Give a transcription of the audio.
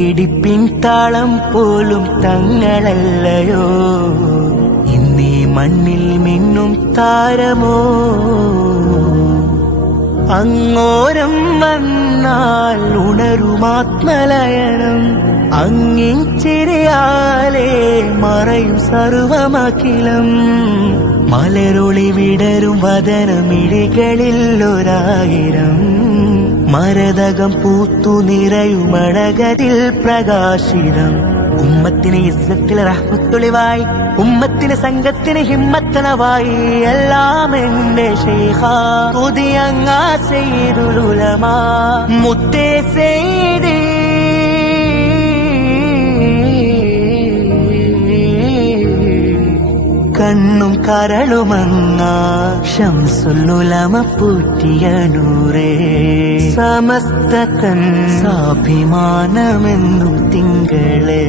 നെഞ്ചിലിടിപ്പിൻ താളം പോലും തങ്ങളല്ലയോ, ഇന്നീ മണ്ണിൽ മിന്നും താരമോ. അങ്ങോരം വന്നാൽ ഉണരുമാത്മലയനം, അങ്ങിൻ ചിരിയാലേ മറയും സർവമഖിലം. മലരൊളി വിടരും വദനമിഴികളിൽ ഒരായിരം, മരതകം പൂത്തു നിറയുമഴകരിൽ പ്രകാശിതം. ഉമ്മത്തിന് ഇസ്സത്തിലെ റഹ്മത്തുളിവായി, ഉമ്മത്തിന് സംഘത്തിന് ഹിമ്മത്തളവായി, എല്ലാം എന്റെ ശൈഖാ പുതിയങ്ങാ സയ്യിദുൽ ഉലമാ മുത്തേ സയ്യിദി. കണ്ണും കരളുമങ്ങാ ശംസുൽ ഉലമ പൂറ്റിയ നൂറേ, സമസ്ത തൻ സാഭിമാനമെന്നും തിങ്കളേ.